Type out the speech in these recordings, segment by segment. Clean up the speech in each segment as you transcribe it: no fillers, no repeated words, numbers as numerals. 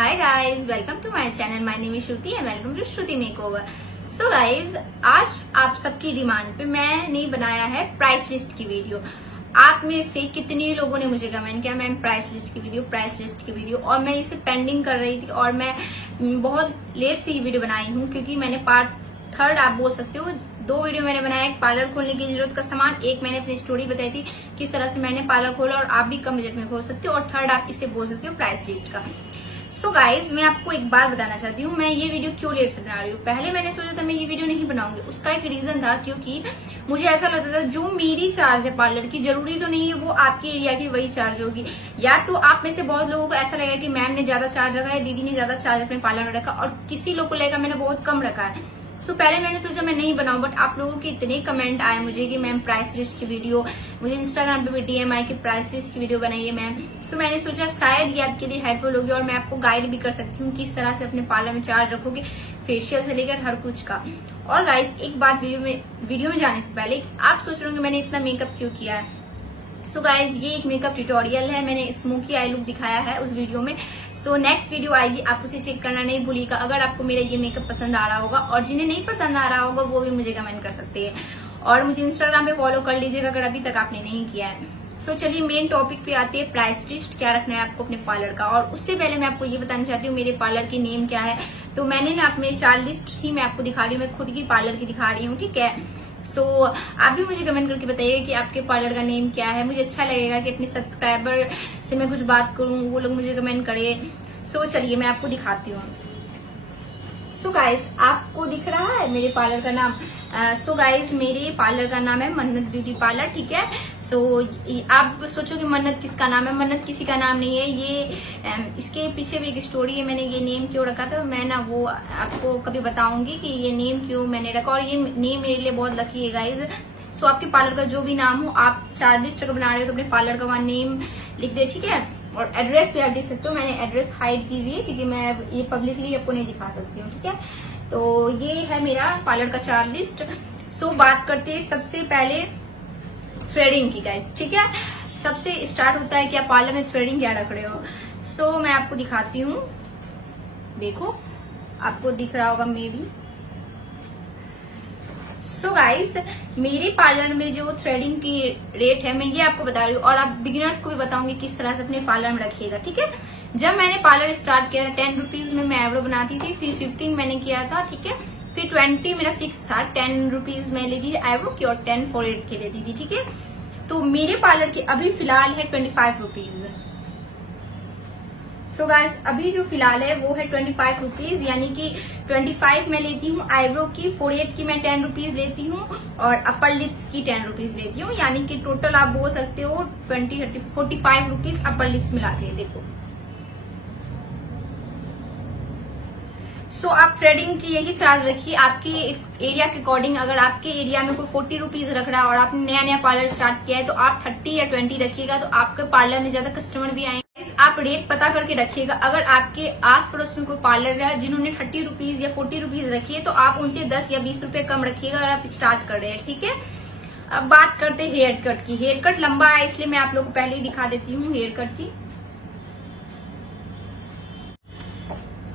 Hi guys, welcome to my channel. My name is Shruti and welcome to Shruti makeover. So guys, आज आप सबकी demand पे मैंने बनाया है प्राइस लिस्ट की वीडियो। आप में से कितने लोगों ने मुझे कमेंट किया मैम प्राइस लिस्ट की वीडियो, और मैं इसे पेंडिंग कर रही थी और मैं बहुत लेट से ये वीडियो बनाई हूँ क्योंकि मैंने पार्ट थर्ड आप बोल सकते हो, 2 वीडियो मैंने बनाया। एक पार्लर खोलने की जरूरत का सामान, एक मैंने अपनी स्टोरी बताई थी किस तरह से मैंने पार्लर खोला और आप भी कम बजट में खोल सकते हो, और थर्ड आप इसे बोल सकते हो प्राइस लिस्ट का। सो गाइज, मैं आपको एक बात बताना चाहती हूँ, मैं ये वीडियो क्यों लेट से बना रही हूँ। पहले मैंने सोचा था मैं ये वीडियो नहीं बनाऊंगी, उसका एक रीजन था क्योंकि मुझे ऐसा लगता था जो मेरी चार्ज है पार्लर की, जरूरी तो नहीं है वो आपके एरिया की वही चार्ज होगी। या तो आप में से बहुत लोगों को ऐसा लगेगा कि मैम ने ज्यादा चार्ज रखा है, दीदी ने ज्यादा चार्ज अपने पार्लर में रखा, और किसी लोग को लगेगा मैंने बहुत कम रखा है। सो पहले मैंने सोचा मैं नहीं बनाऊं, बट आप लोगों के इतने कमेंट आए मुझे कि मैम प्राइस लिस्ट की वीडियो, मुझे इंस्टाग्राम पे भी डीएम आए कि प्राइस लिस्ट की वीडियो बनाइए मैम। सो मैंने सोचा शायद ये आपके लिए हेल्पफुल होगी और मैं आपको गाइड भी कर सकती हूँ किस तरह से अपने पार्लर में चार्ज रखोगे, फेशियल से लेकर हर कुछ का। और गाइस, एक बात वीडियो में जाने से पहले आप सोच रहे होंगे मैंने इतना मेकअप क्यों किया है। सो गाइज, ये एक मेकअप ट्यूटोरियल है, मैंने स्मोकी आई लुक दिखाया है उस वीडियो में। सो नेक्स्ट वीडियो आएगी, आप उसे चेक करना नहीं भूलिएगा अगर आपको मेरा ये मेकअप पसंद आ रहा होगा, और जिन्हें नहीं पसंद आ रहा होगा वो भी मुझे कमेंट कर सकते हैं, और मुझे इंस्टाग्राम पे फॉलो कर लीजिएगा अगर अभी तक आपने नहीं किया है। सो चलिए मेन टॉपिक पे आते हैं, प्राइस लिस्ट क्या रखना है आपको अपने पार्लर का। और उससे पहले मैं आपको ये बताना चाहती हूँ मेरे पार्लर की नेम क्या है। तो मैंने ना अपने चार्ज लिस्ट ही मैं आपको दिखा रही हूँ, मैं खुद की पार्लर की दिखा रही हूँ, ठीक है। सो आप भी मुझे कमेंट करके बताइए कि आपके पार्लर का नेम क्या है। मुझे अच्छा लगेगा कि अपने सब्सक्राइबर से मैं कुछ बात करूं, वो लोग मुझे कमेंट करें। सो चलिए मैं आपको दिखाती हूँ। सो गाइस, आपको दिख रहा है मेरे पार्लर का नाम। सो गाइस, मेरे पार्लर का नाम है मन्नत ब्यूटी पार्लर, ठीक है। सो आप सोचो कि मन्नत किसका नाम है, मन्नत किसी का नाम नहीं है। ये इसके पीछे भी एक स्टोरी है, मैंने ये नेम क्यों रखा था मैं ना वो आपको कभी बताऊंगी कि ये नेम क्यों मैंने रखा, और ये नेम मेरे लिए बहुत लकी है गाइज। सो आपके पार्लर का जो भी नाम हो, आप चार्ज लिस्ट अगर बना रहे हो तो अपने पार्लर का वहां नेम लिख दे, ठीक है। और एड्रेस भी आप देख सकते हो, मैंने एड्रेस हाइड की हुई है क्योंकि मैं ये पब्लिकली आपको नहीं दिखा सकती हूँ, ठीक है। तो ये है मेरा पार्लर का चार्ज लिस्ट। सो बात करते हैं सबसे पहले थ्रेडिंग की गाइस, ठीक है। सबसे स्टार्ट होता है कि आप पार्लर में थ्रेडिंग क्या रख रहे हो। सो मैं आपको दिखाती हूँ, देखो आपको दिख रहा होगा मे बी। सो गाइस, मेरे पार्लर में जो थ्रेडिंग की रेट है मैं ये आपको बता रही हूँ, और आप बिगिनर्स को भी बताऊंगी किस तरह से अपने पार्लर में रखिएगा, ठीक है। जब मैंने पार्लर स्टार्ट किया 10 रुपीज में मैं आईब्रो बनाती थी, फिर 15 मैंने किया था, ठीक है। फिर 20 मेरा फिक्स था, 10 रुपीज मैं लेती थी आईब्रो की और 10 4 के लेती थी, ठीक है। तो मेरे पार्लर की अभी फिलहाल है 25 रुपीज। सो गाइस, अभी जो फिलहाल है वो है 25 रुपीज, यानी कि 25 मैं लेती हूँ आईब्रो की, 48 की मैं 10 रुपीज लेती हूँ, और अपर लिप्स की 10 रुपीज लेती हूँ, यानी कि टोटल आप बोल सकते हो 45 रुपीज अपर लिप्स मिला के। देखो, सो आप थ्रेडिंग की यही चार्ज रखिए आपके एरिया के अकॉर्डिंग। अगर आपके एरिया में कोई 40 रुपीज रख रहा है और आपने नया पार्लर स्टार्ट किया है तो आप 30 या 20 रखिएगा, तो आपके पार्लर में ज्यादा कस्टमर भी आएंगे। आप रेट पता करके रखिएगा। अगर आपके आस पड़ोस में कोई पार्लर है जिन्होंने 30 रुपीज या 40 रुपीज रखी है तो आप उनसे 10 या 20 रुपए कम रखिएगा अगर आप स्टार्ट कर रहे हैं, ठीक है। अब बात करते हैं हेयर कट की। हेयर कट लंबा है इसलिए मैं आप लोगों को पहले ही दिखा देती हूँ हेयर कट की।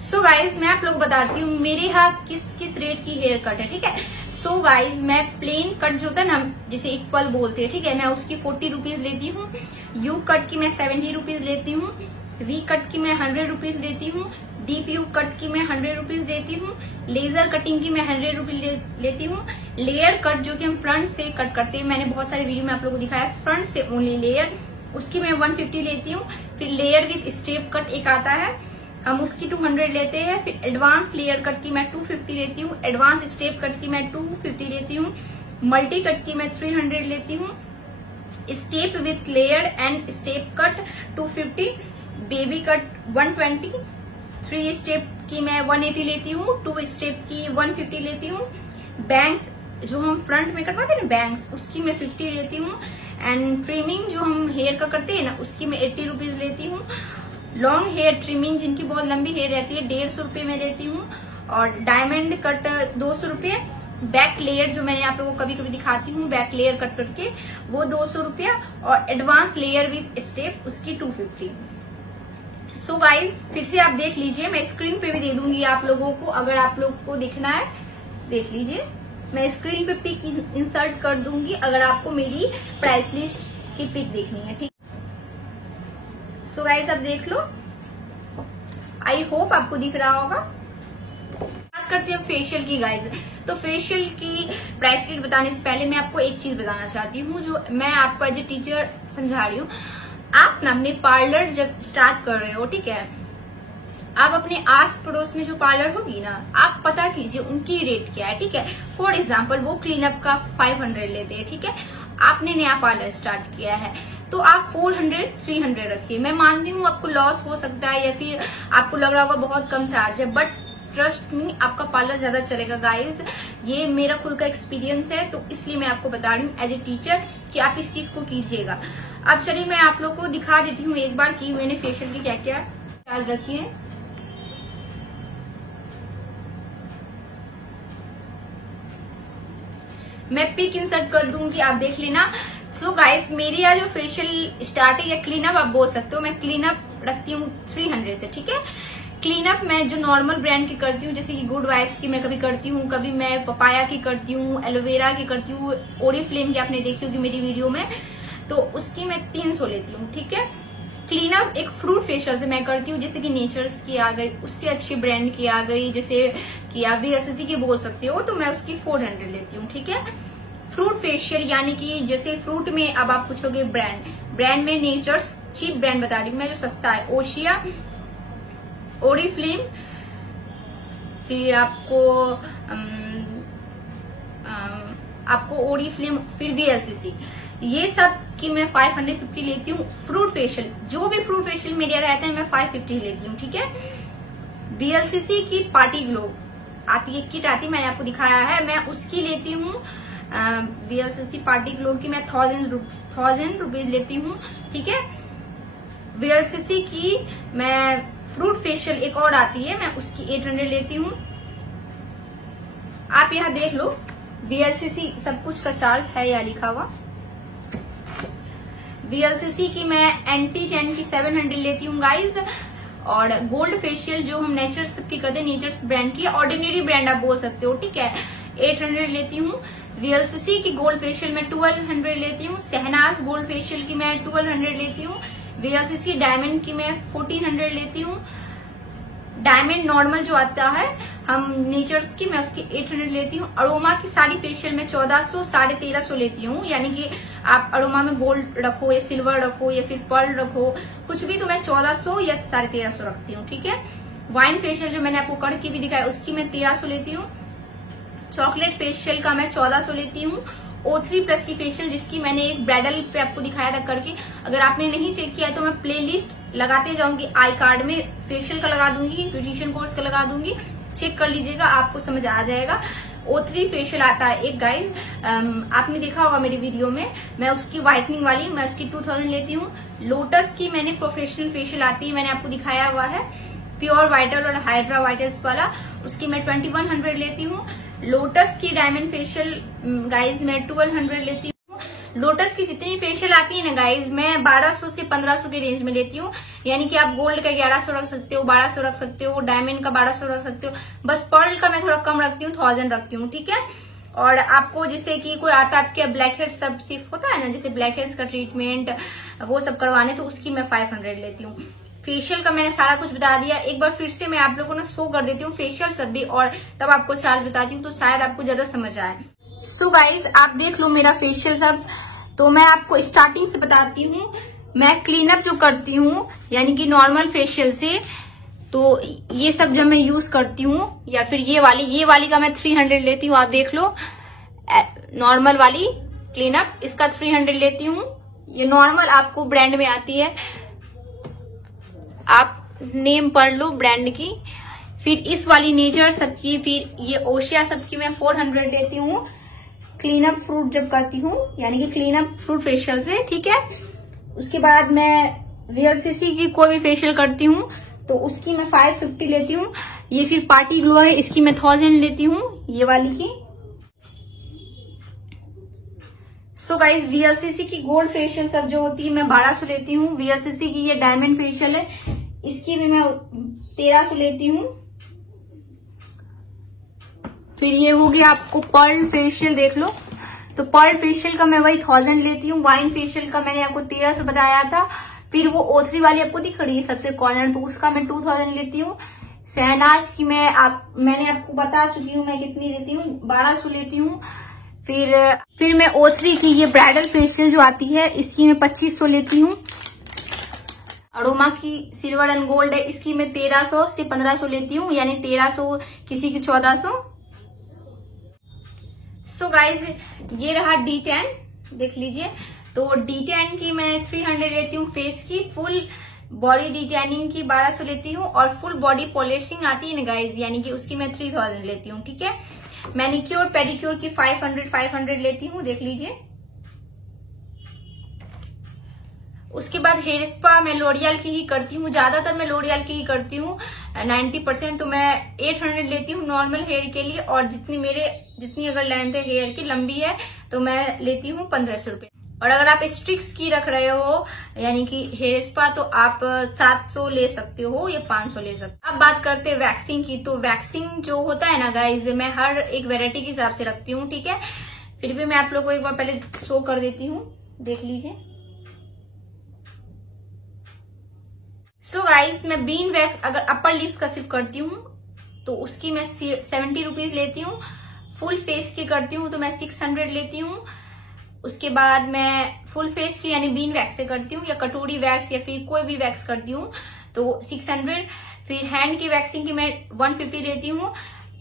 सो गाइज, मैं आप लोग बताती हूँ मेरे यहाँ किस किस रेट की हेयर कट है, ठीक है। सो गाइज, मैं प्लेन कट जो होता है ना, जिसे इक्वल बोलते हैं, ठीक है, मैं उसकी 40 रुपीज लेती हूँ। यू कट की मैं 70 रुपीज लेती हूँ। वी कट की मैं 100 रुपीज लेती हूँ। डीप यू कट की मैं 100 रुपीज लेती हूँ। लेजर कटिंग की मैं 100 रुपीज लेती हूँ। लेयर कट जो कि हम फ्रंट से कट करते हैं, मैंने बहुत सारे वीडियो में आप लोगों को दिखाया, फ्रंट से ओनली लेयर, उसकी मैं 150 लेती हूँ। फिर लेयर विथ स्टेप कट एक आता है, हम उसकी 200 लेते हैं। फिर एडवांस लेयर कट की मैं 250 लेती हूँ। एडवांस स्टेप कट की मैं 250 लेती हूँ। मल्टी कट की मैं 300 लेती हूँ। Step with layer and step cut 250। Baby cut 120। 3 step की मैं 180 लेती हूँ। 2 स्टेप की 150 लेती हूँ। बैंग्स जो हम फ्रंट में कटवाते हैं ना बैंग्स, उसकी मैं 50 लेती हूँ। एंड ट्रिमिंग जो हम हेयर का करते हैं ना, उसकी मैं 80 रुपीज लेती हूँ। लॉन्ग हेयर ट्रिमिंग जिनकी बहुत लंबी हेयर रहती है 150 रुपए में लेती हूँ। और डायमंड कट 200 रुपये। बैक लेयर जो मैं आप लोगों को कभी कभी दिखाती हूँ बैक लेयर कट करके, वो 200 रुपया। और एडवांस लेयर विथ स्टेप उसकी 250। सो गाइज फिर से आप देख लीजिए, मैं स्क्रीन पे भी दे दूंगी आप लोगों को, अगर आप लोग को देखना है देख लीजिए। मैं स्क्रीन पे पिक इंसर्ट कर दूंगी अगर आपको मेरी प्राइस लिस्ट की पिक देखनी है, ठीक। सो गाइज अब देख लो, आई होप आपको दिख रहा होगा। बात करते हैं फेशियल की गाइज। तो फेशियल की प्राइस लिस्ट बताने से पहले मैं आपको एक चीज बताना चाहती हूँ, जो मैं आपको एज ए टीचर समझा रही हूँ। आप ना अपने पार्लर जब स्टार्ट कर रहे हो, ठीक है, आप अपने आस पड़ोस में जो पार्लर होगी ना, आप पता कीजिए उनकी रेट क्या है, ठीक है। फॉर एग्जाम्पल वो क्लीनअप का 500 लेते हैं, ठीक है। आपने नया पार्लर स्टार्ट किया है तो आप 400-300 रखिए। मैं मानती हूँ आपको लॉस हो सकता है या फिर आपको लग रहा होगा बहुत कम चार्ज है, बट ट्रस्ट मी आपका पार्लर ज्यादा चलेगा गाइज। ये मेरा खुद का एक्सपीरियंस है, तो इसलिए मैं आपको बता रही हूँ एज ए टीचर कि आप इस चीज को कीजिएगा। अब चलिए मैं आप लोग को दिखा देती हूँ एक बार कि मैंने फेशियल की क्या क्या चार्ज रखी है। मैं पिक इंसर्ट कर दूंगी, आप देख लेना। सो गाइस मेरी यार जो फेशियल स्टार्ट है या क्लीनअप आप बोल सकते हो, मैं क्लीनअप रखती हूँ 300 से, ठीक है। क्लीनअप मैं जो नॉर्मल ब्रांड की करती हूँ, जैसे कि गुड वाइब्स की मैं कभी करती हूँ, कभी मैं पपाया की करती हूँ, एलोवेरा की करती हूँ, ओरिफ्लेम की आपने देखी होगी मेरी वीडियो में, तो उसकी मैं 300 लेती हूँ, ठीक है। क्लीनअप एक फ्रूट फेशियल से मैं करती हूँ, जैसे कि नेचर्स की आ गई, उससे अच्छी ब्रांड की आ गई, जैसे कि आप VSC की बोल सकते हो, तो मैं उसकी 400 लेती हूँ, ठीक है। फ्रूट फेशियल यानी कि जैसे फ्रूट में अब आप पूछोगे ब्रांड में नेचर्स चीप ब्रांड बता रही हूँ मैं, जो सस्ता है, ओशिया, ओरिफ्लेम, फिर आपको ओरिफ्लेम, फिर VLCC, ये सब की मैं 550 लेती हूँ। फ्रूट फेशियल, जो भी फ्रूट फेशियल मेरा रहता है मैं 550 लेती हूँ, ठीक है। VLCC की पार्टी ग्लो आती है, किट आती है, मैंने आपको दिखाया है, मैं उसकी लेती हूँ। VLCC पार्टी ग्लो की मैं 1000 रुपीज लेती हूँ, ठीक है। VLCC की मैं फ्रूट फेशियल एक और आती है, मैं उसकी 800 लेती हूँ। आप यहाँ देख लो VLCC सब कुछ का चार्ज है या लिखा हुआ। VLCC की मैं एंटी टैन की 700 लेती हूँ गाइज। और गोल्ड फेशियल जो हम नेचर्स की करते हैं, नेचर्स ब्रांड की, ऑर्डिनरी ब्रांड आप बोल सकते हो, ठीक है, 800 लेती हूँ। VLCC की गोल्ड फेशियल मैं 1200 लेती हूँ। शहनाज गोल्ड फेशियल की मैं 1200 लेती हूँ। VLCC डायमंड की मैं 1400 लेती हूँ। डायमंड नॉर्मल जो आता है हम नेचर्स की, मैं उसकी 800 लेती हूँ। अरोमा की सारी फेशियल में 1400 1350 लेती हूँ, यानी कि आप अरोमा में गोल्ड रखो या सिल्वर रखो या फिर पर्ल रखो, कुछ भी, तो मैं 1400 या 1350 रखती हूँ, ठीक है। वाइन फेशियल जो मैंने आपको करके भी दिखाया उसकी मैं 1300 लेती हूँ। चॉकलेट फेशियल का मैं 1400 लेती हूँ। O3+ की फेशियल जिसकी मैंने एक ब्राइडल पे आपको दिखाया था करके, अगर आपने नहीं चेक किया तो मैं प्लेलिस्ट लगाते जाऊंगी, आई कार्ड में फेशियल का लगा दूंगी, ब्यूटिशियन कोर्स का लगा दूंगी, चेक कर लीजिएगा, आपको समझ आ जाएगा। O3 फेशियल आता है एक गाइज, आपने देखा होगा मेरी वीडियो में, मैं उसकी व्हाइटनिंग वाली मैं उसकी 2000 लेती हूँ। लोटस की मैंने प्रोफेशनल फेशियल आती है, मैंने आपको दिखाया हुआ है, प्योर वाइटल और हाइड्रा वाइटल्स वाला, उसकी मैं 2100 लेती हूँ। लोटस की डायमंड फेशियल गाइज मैं 1200 लेती हूँ। लोटस की जितनी फेशियल आती है ना गाइज, मैं 1200 से 1500 के रेंज में लेती हूँ, यानी कि आप गोल्ड का 1100 रख सकते हो, 1200 रख सकते हो, डायमंड का 1200 रख सकते हो, बस पर्ल का मैं थोड़ा कम रखती हूँ, 1000 रखती हूँ, ठीक है। और आपको जैसे कि कोई आता है आपके ब्लैक हेड सब सिर्फ होता है ना, जैसे ब्लैक हेड्स का ट्रीटमेंट वो सब करवाने, तो उसकी मैं 500 लेती हूँ। फेशियल का मैंने सारा कुछ बता दिया, एक बार फिर से मैं आप लोगों को शो कर देती हूँ फेशियल सब भी, और तब आपको चार्ज बताती हूँ, तो शायद आपको ज्यादा समझ आए। सो गाइज आप देख लो मेरा फेशियल सब, तो मैं आपको स्टार्टिंग से बताती हूँ। मैं क्लीनअप जो करती हूँ यानी कि नॉर्मल फेशियल से, तो ये सब जब मैं यूज करती हूँ, या फिर ये वाली का मैं 300 लेती हूँ, आप देख लो, नॉर्मल वाली क्लीनअप, इसका 300 लेती हूँ। ये नॉर्मल आपको ब्रांड में आती है, आप नेम पढ़ लो ब्रांड की। फिर इस वाली नेचर सबकी, फिर ये ओशिया सबकी मैं 400 लेती हूँ क्लीनअप फ्रूट जब करती हूँ, यानी कि क्लीनअप फ्रूट फेशियल से, ठीक है। उसके बाद मैं VLCC की कोई भी फेशियल करती हूँ तो उसकी मैं 550 लेती हूँ। ये फिर पार्टी ग्लो है, इसकी मैं 1000 लेती हूँ, ये वाली की। सो गाइज VLCC की गोल्ड फेशियल सब जो होती है मैं 1200 लेती हूँ। VLCC की ये डायमंड फेशियल है, इसकी भी मैं 1300 लेती हूँ। फिर ये हो गया आपको पर्ल फेशियल, देख लो, तो पर्ल फेशियल का मैं वही 1000 लेती हूँ। वाइन फेशियल का मैंने आपको 1300 बताया था। फिर वो ओथरी वाली आपको दिख रही है सबसे कॉर्नर, तो उसका मैं 2000 लेती हूँ। शहनाज की मैंने आपको बता चुकी हूँ मैं कितनी लेती हूँ, 1200 लेती हूँ। फिर मैं ओथरी की ये ब्राइडल फेशियल जो आती है, इसकी मैं 2500 लेती हूँ। अरोमा की सिल्वर एंड गोल्ड है, इसकी मैं 1300 से 1500 लेती हूँ, यानी 1300 किसी की 1400। सो गाइज ये रहा D10, देख लीजिए। तो D10 की मैं 300 लेती हूँ। फेस की फुल बॉडी डिटेनिंग की 1200 लेती हूँ, और फुल बॉडी पॉलिशिंग आती है ना गाइज, यानी कि उसकी मैं 3000 लेती हूँ, ठीक है। मैनिक्योर पेडिक्योर की 500 लेती हूँ, देख लीजिए। उसके बाद हेयर स्पा मैं लोरियल की ही करती हूँ, ज्यादातर मैं लोरियल की ही करती हूँ, 90%। तो मैं 800 लेती हूँ नॉर्मल हेयर के लिए, और जितनी अगर लेंथ है हेयर की लंबी है तो मैं लेती हूँ 1500 रुपए। और अगर आप स्ट्रिक्स की रख रहे हो यानी कि हेयर स्पा, तो आप 700 ले सकते हो या 500 ले सकते हो। अब बात करते हैं वैक्सिंग की। तो वैक्सिंग जो होता है ना गाइज, मैं हर एक वेराइटी के हिसाब से रखती हूँ, ठीक है। फिर भी मैं आप लोग को एक बार पहले शो कर देती हूँ, देख लीजिए। सो गाइज मैं बीन वैक्स अगर अपर लिप्स का सिर्फ करती हूँ तो उसकी मैं 70 रुपीज लेती हूँ। फुल फेस की करती हूँ तो मैं 600 लेती हूँ। उसके बाद मैं फुल फेस की यानी बीन वैक्स से करती हूँ, या कटोरी वैक्स या फिर कोई भी वैक्स करती हूँ तो 600। फिर हैंड की वैक्सिंग की मैं 150 लेती हूँ,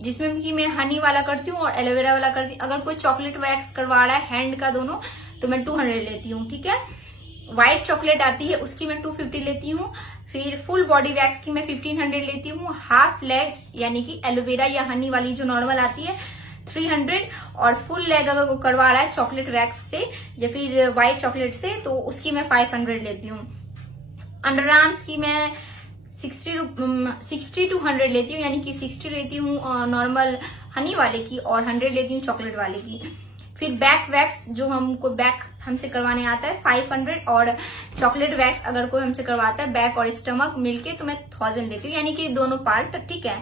जिसमें कि मैं हनी वाला करती हूँ और एलोवेरा वाला करती हूँ। अगर कोई चॉकलेट वैक्स करवा रहा है हैंड का दोनों, तो मैं 200 लेती हूँ, ठीक है। व्हाइट चॉकलेट आती है उसकी मैं 250 लेती हूँ। फिर फुल बॉडी वैक्स की मैं 1500 लेती हूँ। हाफ लेग्स यानी कि एलोवेरा या हनी वाली जो नॉर्मल आती है 300, और फुल लेग अगर वो करवा रहा है चॉकलेट वैक्स से या फिर व्हाइट चॉकलेट से तो उसकी मैं 500 लेती हूँ। अंडर आर्म्स की मैं 60 to 100 लेती हूँ, यानी कि 60 लेती हूँ नॉर्मल हनी वाले की और 100 लेती हूँ चॉकलेट वाले की। फिर बैक वैक्स जो हमसे करवाने आता है 500, और चॉकलेट वैक्स अगर कोई हमसे करवाता है बैक और स्टमक मिलके तो मैं 1000 लेती हूँ, यानी कि दोनों पार्ट, ठीक है।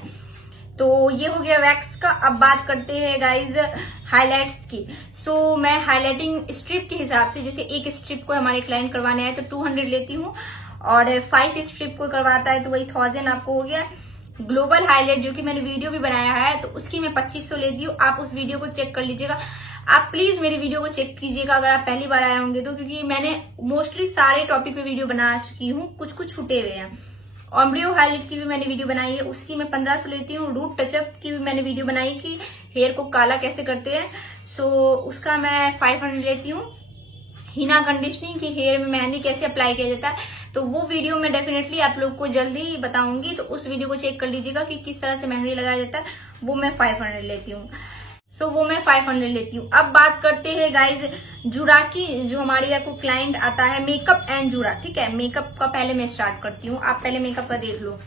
तो ये हो गया वैक्स का। अब बात करते हैं गाइज हाइलाइट्स की। सो मैं हाइलाइटिंग स्ट्रिप के हिसाब से, जैसे एक स्ट्रिप को हमारे क्लाइंट करवाने आए तो 200 लेती हूँ, और 5 स्ट्रिप को करवाता है तो वही 1000 आपको हो गया। ग्लोबल हाईलाइट जो कि मैंने वीडियो भी बनाया है तो उसकी मैं 2500 लेती हूँ। आप उस वीडियो को चेक कर लीजिएगा। आप प्लीज मेरी वीडियो को चेक कीजिएगा अगर आप पहली बार आए होंगे तो, क्योंकि मैंने मोस्टली सारे टॉपिक पे वीडियो बना चुकी हूँ, कुछ कुछ छूटे हुए हैं। ऑम्ब्रियो हाईलाइट की भी मैंने वीडियो बनाई है, उसकी मैं 1500 लेती हूँ। रूट टचअप की भी मैंने वीडियो बनाई कि हेयर को काला कैसे करते हैं, सो उसका मैं 500 लेती हूँ। हिना कंडीशनिंग की हेयर में मेहंदी कैसे अप्लाई किया जाता है तो वो वीडियो मैं डेफिनेटली आप लोग को जल्दी ही बताऊंगी, तो उस वीडियो को चेक कर लीजिएगा कि किस तरह से मेहंदी लगाया जाता है। वो मैं 500 लेती हूँ। वो मैं 500 लेती हूँ। अब बात करते हैं गाइज जुड़ा की, जो हमारे यहाँ को क्लाइंट आता है मेकअप एंड जुड़ा, ठीक है। मेकअप का पहले मैं स्टार्ट करती हूँ, आप पहले मेकअप का देख लो।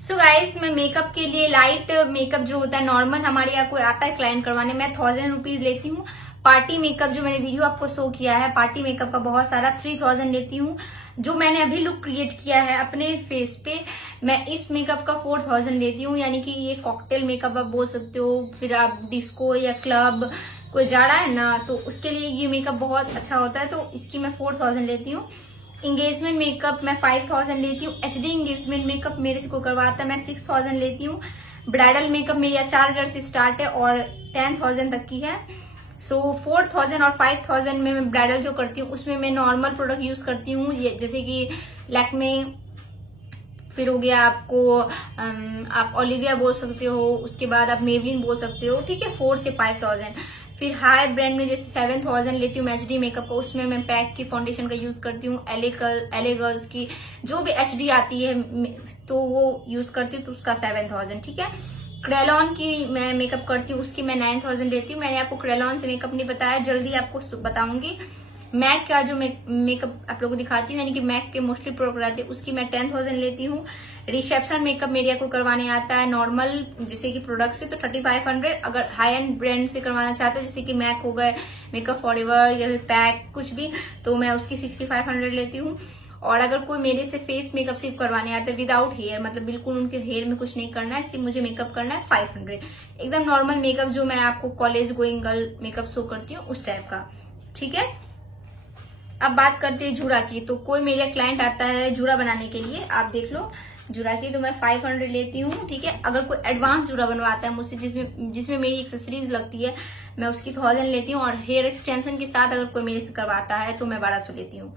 सो गाइज मैं मेकअप के लिए लाइट मेकअप जो होता है नॉर्मल हमारे यहाँ कोई आता है क्लाइंट करवाने, मैं 1000 रुपीज लेती हूँ। पार्टी मेकअप जो मैंने वीडियो आपको शो किया है पार्टी मेकअप का बहुत सारा 3000 लेती हूँ। जो मैंने अभी लुक क्रिएट किया है अपने फेस पे, मैं इस मेकअप का 4000 लेती हूँ, यानी कि ये कॉकटेल मेकअप आप बोल सकते हो। फिर आप डिस्को या क्लब कोई जा रहा है ना तो उसके लिए ये मेकअप बहुत अच्छा होता है, तो इसकी मैं 4000 लेती हूँ। इंगेजमेंट मेकअप मैं 5000 लेती हूँ। एचडी इंगेजमेंट मेकअप मेरे से को करवाता है मैं 6000 लेती हूँ। ब्राइडल मेकअप मेरी 4000 से स्टार्ट है और 10000 तक की है। 4000 और 5000 में मैं ब्राइडल जो करती हूँ उसमें मैं नॉर्मल प्रोडक्ट यूज करती हूँ, जैसे कि लैक्मे, फिर हो गया आपको आप ओलिविया बोल सकते हो, उसके बाद आप मेवलिन बोल सकते हो, ठीक है। 4 से 5000। फिर हाई ब्रांड में जैसे 7000 लेती हूँ एचडी मेकअप का, उसमें मैं पैक की फाउंडेशन का यूज करती हूँ। एले गर्ल्स की जो भी एचडी आती है तो वो यूज करती हूँ, तो उसका 7000, ठीक है। क्रेलॉन की मैं मेकअप करती हूँ, उसकी मैं 9000 लेती हूँ। मैंने आपको क्रेलॉन से मेकअप नहीं बताया, जल्दी आपको बताऊंगी। मैक का जो मेकअप आप लोगों को दिखाती हूँ, यानी कि मैक के मोस्टली प्रोडक्ट आते हैं, उसकी मैं 10,000 लेती हूँ। रिसेप्शन मेकअप मेरे को करवाने आता है नॉर्मल जैसे कि प्रोडक्ट से तो 3500। अगर हाई एंड ब्रांड से करवाना चाहते हैं जैसे कि मैक हो गए, मेकअप फॉरएवर या फिर पैक कुछ भी, तो मैं उसकी 6500 लेती हूँ। और अगर कोई मेरे से फेस मेकअप सिर्फ करवाने आता है विदाउट हेयर, मतलब बिल्कुल उनके हेयर में कुछ नहीं करना है, सिर्फ मुझे मेकअप करना है, 500। एकदम नॉर्मल मेकअप जो मैं आपको college going girl makeup show करती हूँ उस टाइप का, ठीक है। अब बात करते हैं जूड़ा की। तो कोई मेरा क्लाइंट आता है जूड़ा बनाने के लिए, आप देख लो जूड़ा की, तो मैं 500 लेती हूँ, ठीक है। अगर कोई एडवांस जूड़ा बनवाता है मुझसे जिसमें मेरी एक्सेसरीज लगती है, मैं उसकी 1000 लेती हूँ। और हेयर एक्सटेंशन के साथ अगर कोई मेरे से करवाता है तो मैं 1200 लेती हूँ,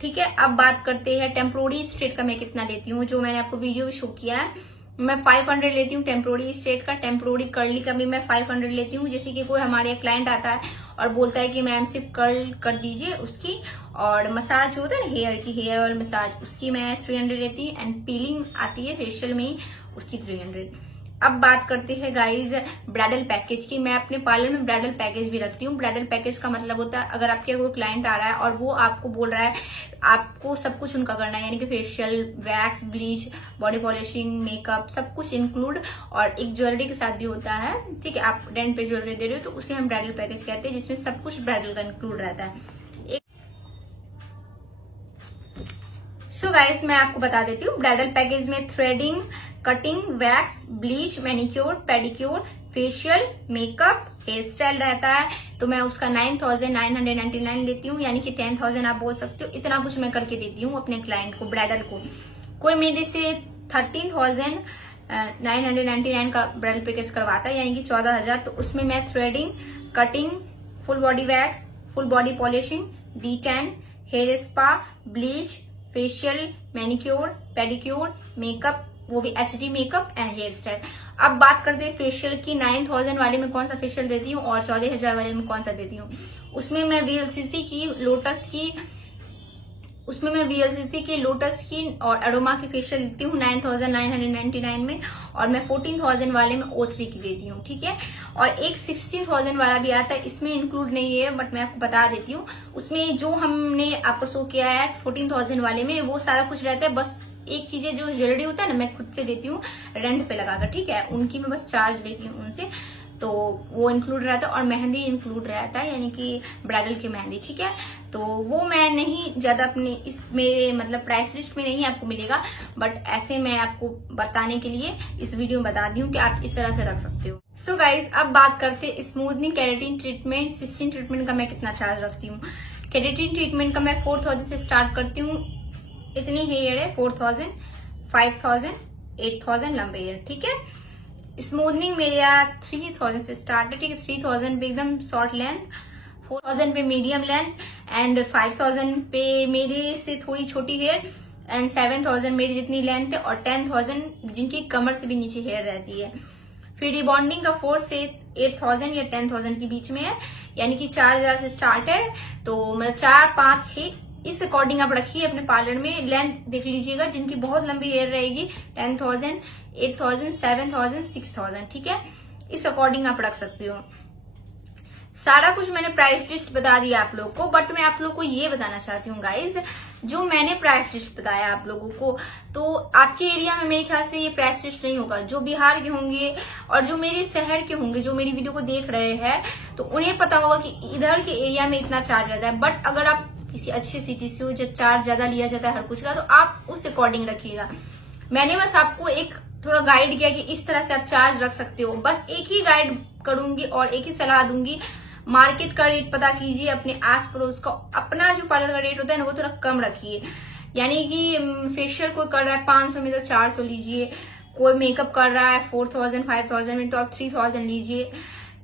ठीक है। अब बात करते हैं टेम्पोररी स्ट्रेट का मैं कितना लेती हूँ, जो मैंने आपको वीडियो भी शो किया है। मैं 500 लेती हूँ टेम्पोररी स्ट्रेट का। टेम्पोररी कर्ली का भी मैं 500 लेती हूँ। जैसे कि कोई हमारे क्लाइंट आता है और बोलता है कि मैम सिर्फ कर्ल कर दीजिए उसकी, और मसाज होता है ना हेयर की, हेयर ऑयल मसाज, उसकी मैं 300 लेती हूँ। एंड पीलिंग आती है फेशियल में ही, उसकी 300। अब बात करते हैं गाइज ब्राइडल पैकेज की। मैं अपने पार्लर में ब्राइडल पैकेज भी रखती हूँ। ब्राइडल पैकेज का मतलब होता है अगर आपके कोई क्लाइंट आ रहा है और वो आपको बोल रहा है आपको सब कुछ उनका करना है, यानी कि facial, wax, bleach, body polishing, makeup, सब कुछ इंक्लूड, और एक ज्वेलरी के साथ भी होता है, ठीक है। आप रेंट पे ज्वेलरी दे रहे हो तो उसे हम ब्राइडल पैकेज कहते हैं, जिसमें सब कुछ ब्राइडल का इंक्लूड रहता है। सो गाइस मैं आपको बता देती हूँ, ब्राइडल पैकेज में threading, cutting, wax, bleach, manicure, pedicure, facial, makeup, hair style रहता है। तो मैं उसका 9,999 लेती हूँ, यानी कि 10,000 आप बोल सकते हो। इतना कुछ मैं करके देती हूँ अपने क्लाइंट को, ब्राइडल को। कोई मेरे से 13,999 का ब्राइडल पैकेज करवाता है, यानी कि 14,000। तो उसमें मैं threading, cutting, full body wax, full body polishing, D10, hair spa, bleach, facial, manicure, pedicure, makeup, वो भी HD makeup and hair style. अब बात करते हैं फेशियल की। 9,000 वाले में कौन सा फेशियल देती हूँ और 14,000 वाले में कौन सा देती हूँ। उसमें मैं VLCC की, लोटस की और अरोमा की फेशियल देती हूँ 9,999 में। और मैं 14,000 वाले में O3 की देती हूँ, ठीक है। और एक 16,000 वाला भी आता है, इसमें इंक्लूड नहीं है बट मैं आपको बता देती हूँ। उसमें जो हमने आपको शो किया है 14,000 वाले में, वो सारा कुछ रहता है। बस एक चीज जो ज्वेलरी होता है ना, मैं खुद से देती हूँ रेंट पे लगाकर, ठीक है। उनकी मैं बस चार्ज लेती हूँ उनसे, तो वो इंक्लूड रहता है। और मेहंदी इंक्लूड रहता है, यानी कि ब्राइडल की मेहंदी, ठीक है। तो वो मैं नहीं ज्यादा अपने इस मेरे मतलब प्राइस लिस्ट में नहीं आपको मिलेगा, बट ऐसे मैं आपको बताने के लिए इस वीडियो में बता दी हूँ कि आप इस तरह से रख सकते हो। सो गाइज अब बात करते हैं smoothening, keratin treatment, cysteine treatment का मैं कितना चार्ज रखती हूँ। केराटिन ट्रीटमेंट का मैं 4,000 से स्टार्ट करती हूँ। इतनी हेयर है 4,000, 5,000, 8,000 लंबे हेयर, ठीक है। स्मूथनिंग मेरे यहाँ 3,000 से स्टार्ट है, ठीक है। 3,000 पे एकदम शॉर्ट लेंथ, 4,000 पे मीडियम लेंथ, एंड 5,000 पे मेरे से थोड़ी छोटी हेयर, एंड 7,000 मेरी जितनी लेंथ है, और 10,000 जिनकी कमर से भी नीचे हेयर रहती है। फिर रिबॉन्डिंग का 4 से 8,000 या 10,000 के बीच में है, यानी कि 4,000 से स्टार्ट है। तो मतलब 4, 5, 6 इस अकॉर्डिंग आप रखिए अपने पार्लर में। लेंथ देख लीजिएगा, जिनकी बहुत लंबी हेयर रहेगी 10,000, 8,000, 7,000, 6,000, ठीक है। इस अकॉर्डिंग आप रख सकते हो। सारा कुछ मैंने प्राइस लिस्ट बता दिया आप लोग को, बट मैं आप लोग को ये बताना चाहती हूँ गाइज, जो मैंने प्राइस लिस्ट बताया आप लोगों को, तो आपके एरिया में मेरे ख्याल से ये प्राइस लिस्ट नहीं होगा। जो बिहार के होंगे और जो मेरे शहर के होंगे, जो मेरी वीडियो को देख रहे हैं, तो उन्हें पता होगा कि इधर के एरिया में इतना चार्ज रहता है। बट अगर आप किसी अच्छी सिटी से हो जब चार्ज ज्यादा लिया जाता है हर कुछ का, तो आप उस अकॉर्डिंग रखिएगा। मैंने बस आपको एक थोड़ा गाइड किया कि इस तरह से आप चार्ज रख सकते हो। बस एक ही गाइड करूंगी और एक ही सलाह दूंगी, मार्केट का रेट पता कीजिए, अपने आस पड़ोस का, अपना जो पार्लर का रेट होता है ना वो थोड़ा कम रखिए। यानी कि फेशियल कोई कर रहा है 500 में तो 400 लीजिए, कोई मेकअप कर रहा है 4,000, 5,000 में तो आप 3,000 लीजिए।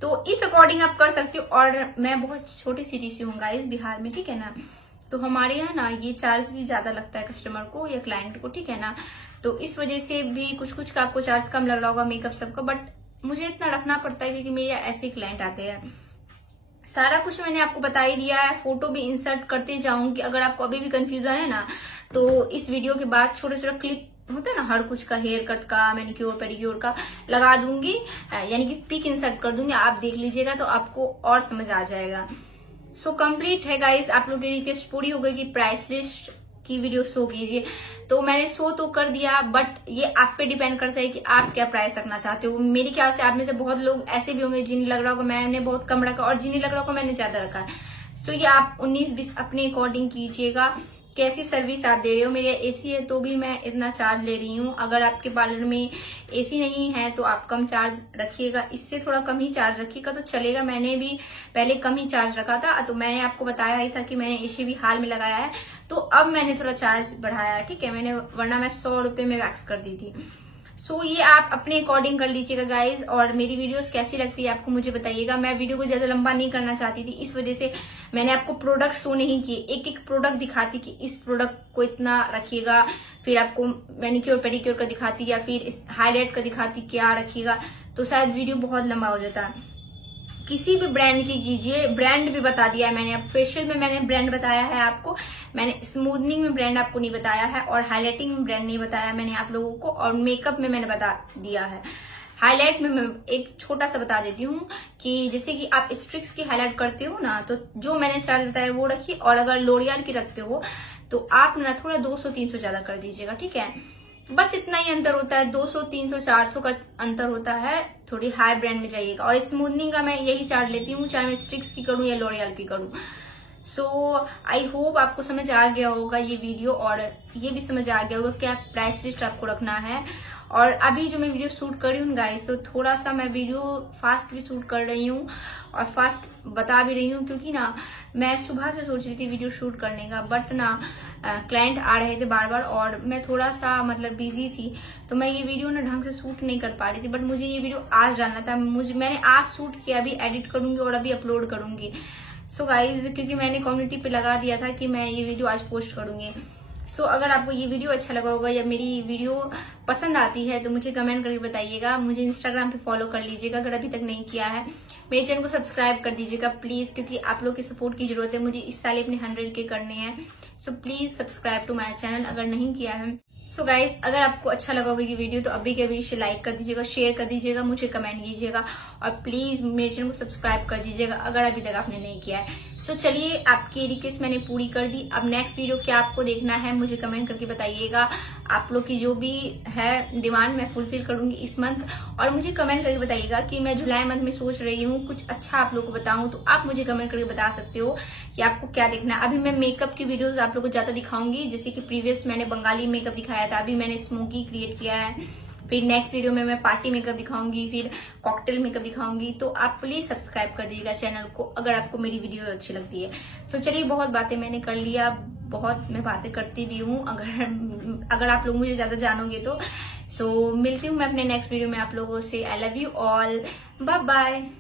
तो इस अकॉर्डिंग आप कर सकते हो। और मैं बहुत छोटी सिटी से हूँ गाइस, बिहार में, ठीक है ना। तो हमारे यहाँ ना ये चार्ज भी ज्यादा लगता है कस्टमर को या क्लाइंट को, ठीक है ना। तो इस वजह से भी कुछ का आपको चार्ज कम लग रहा होगा मेकअप सबका, बट मुझे इतना रखना पड़ता है क्योंकि मेरे ऐसे क्लाइंट आते हैं। सारा कुछ मैंने आपको बता ही दिया है, फोटो भी इंसर्ट करते जाऊंगी। अगर आपको अभी भी कंफ्यूजन है ना, तो इस वीडियो के बाद छोटा छोटा क्लिप होता है ना हर कुछ का, हेयर कट का, मैनिक्योर पेडिक्योर का लगा दूंगी, यानी कि पिक इंसर्ट कर दूंगी, आप देख लीजिएगा तो आपको और समझ आ जाएगा। सो कंप्लीट है गाइस, आप लोगों की रिक्वेस्ट पूरी हो गई कि प्राइस लिस्ट की वीडियो शो कीजिए, तो मैंने शो तो कर दिया, बट ये आप पे डिपेंड करता है कि आप क्या प्राइस रखना चाहते हो। मेरे ख्याल से आप में से बहुत लोग ऐसे भी होंगे जिन्हें लग रहा होगा मैंने बहुत कम रखा और जिन्हें लग रहा होगा मैंने ज्यादा रखा है। सो ये आप 19-20 अपने अकॉर्डिंग कीजिएगा, कैसी सर्विस आप दे रहे हो। मेरे एसी है तो भी मैं इतना चार्ज ले रही हूँ। अगर आपके पार्लर में एसी नहीं है तो आप कम चार्ज रखिएगा, इससे थोड़ा कम ही चार्ज रखिएगा तो चलेगा। मैंने भी पहले कम ही चार्ज रखा था, तो मैंने आपको बताया ही था कि मैंने एसी भी हाल में लगाया है, तो अब मैंने थोड़ा चार्ज बढ़ाया है, ठीक है। मैंने वरना मैं 100 रुपए में वैक्स कर दी थी। सो ये आप अपने अकॉर्डिंग कर लीजिएगा गाइज। और मेरी वीडियोस कैसी लगती है आपको मुझे बताइएगा। मैं वीडियो को ज्यादा लंबा नहीं करना चाहती थी, इस वजह से मैंने आपको प्रोडक्ट शो नहीं किए, एक एक प्रोडक्ट दिखाती कि इस प्रोडक्ट को इतना रखिएगा, फिर आपको मैनिक्योर पेडिक्योर का दिखाती या फिर इस हाईलाइट का दिखाती क्या रखिएगा, तो शायद वीडियो बहुत लंबा हो जाता। किसी भी ब्रांड की कीजिए, ब्रांड भी बता दिया है मैंने। अब फेशियल में मैंने ब्रांड बताया है आपको, मैंने स्मूथनिंग में ब्रांड आपको नहीं बताया है, और हाईलाइटिंग में ब्रांड नहीं बताया मैंने आप लोगों को, और मेकअप में मैंने बता दिया है। हाईलाइट में मैं एक छोटा सा बता देती हूँ कि जैसे कि आप स्ट्रिक्स की हाईलाइट करते हो ना, तो जो मैंने चार्ज बताया वो रखिए, और अगर लोरियल की रखते हो तो आप ना थोड़ा 200-300 ज्यादा कर दीजिएगा, ठीक है। बस इतना ही अंतर होता है, 200, 300, 400 का अंतर होता है। थोड़ी हाई ब्रांड में जाइएगा। और स्मूथनिंग का मैं यही चार्ज लेती हूँ, चाहे मैं स्ट्रिक्स की करूँ या लोरियल की करूँ। सो आई होप आपको समझ आ गया होगा ये वीडियो, और ये भी समझ आ गया होगा क्या प्राइस लिस्ट आपको रखना है। और अभी जो मैं वीडियो शूट कर रही हूँ गाइस, तो थोड़ा सा मैं वीडियो फास्ट भी शूट कर रही हूँ और फास्ट बता भी रही हूँ, क्योंकि ना मैं सुबह से सोच रही थी वीडियो शूट करने का, बट ना क्लाइंट आ रहे थे बार बार और मैं थोड़ा सा मतलब बिजी थी, तो मैं ये वीडियो ना ढंग से शूट नहीं कर पा रही थी। बट मुझे ये वीडियो आज डालना था, मैंने आज शूट किया, अभी एडिट करूंगी और अभी अपलोड करूंगी। सो गाइज, क्योंकि मैंने कम्युनिटी पे लगा दिया था कि मैं ये वीडियो आज पोस्ट करूंगी। सो अगर आपको ये वीडियो अच्छा लगा होगा या मेरी वीडियो पसंद आती है तो मुझे कमेंट करके बताइएगा। मुझे इंस्टाग्राम पे फॉलो कर लीजिएगा अगर अभी तक नहीं किया है। मेरे चैनल को सब्सक्राइब कर दीजिएगा प्लीज, क्योंकि आप लोग की सपोर्ट की जरूरत है। मुझे इस साल अपने 100K करने हैं। So please subscribe to my channel अगर नहीं किया है। सो गाइज, अगर आपको अच्छा लगा होगा ये वीडियो तो अभी के अभी इसे लाइक कर दीजिएगा, शेयर कर दीजिएगा, मुझे कमेंट कीजिएगा, और प्लीज मेरे चैनल को सब्सक्राइब कर दीजिएगा अगर अभी तक आपने नहीं किया है। सो चलिए, आपकी रिक्वेस्ट मैंने पूरी कर दी। अब नेक्स्ट वीडियो क्या आपको देखना है मुझे कमेंट करके बताइएगा। आप लोग की जो भी है डिमांड मैं फुलफिल करूंगी इस मंथ। और मुझे कमेंट करके बताइएगा कि मैं जुलाई मंथ में सोच रही हूँ कुछ अच्छा आप लोग को बताऊं, तो आप मुझे कमेंट करके बता सकते हो कि आपको क्या देखना है। अभी मैं मेकअप की वीडियोस आप लोग को ज्यादा दिखाऊंगी, जैसे कि प्रीवियस मैंने बंगाली मेकअप दिखाया था, अभी मैंने स्मोकी क्रिएट किया है, फिर नेक्स्ट वीडियो में मैं पार्टी मेकअप दिखाऊंगी, फिर कॉकटेल मेकअप दिखाऊंगी। तो आप प्लीज सब्सक्राइब कर दीजिएगा चैनल को अगर आपको मेरी वीडियो अच्छी लगती है। सो चलिए, बहुत बातें मैंने कर लिया, बहुत मैं बातें करती भी हूँ अगर आप लोग मुझे ज्यादा जानोगे तो। सो मिलती हूँ मैं अपने नेक्स्ट वीडियो में आप लोगों से। I love you all, bye bye.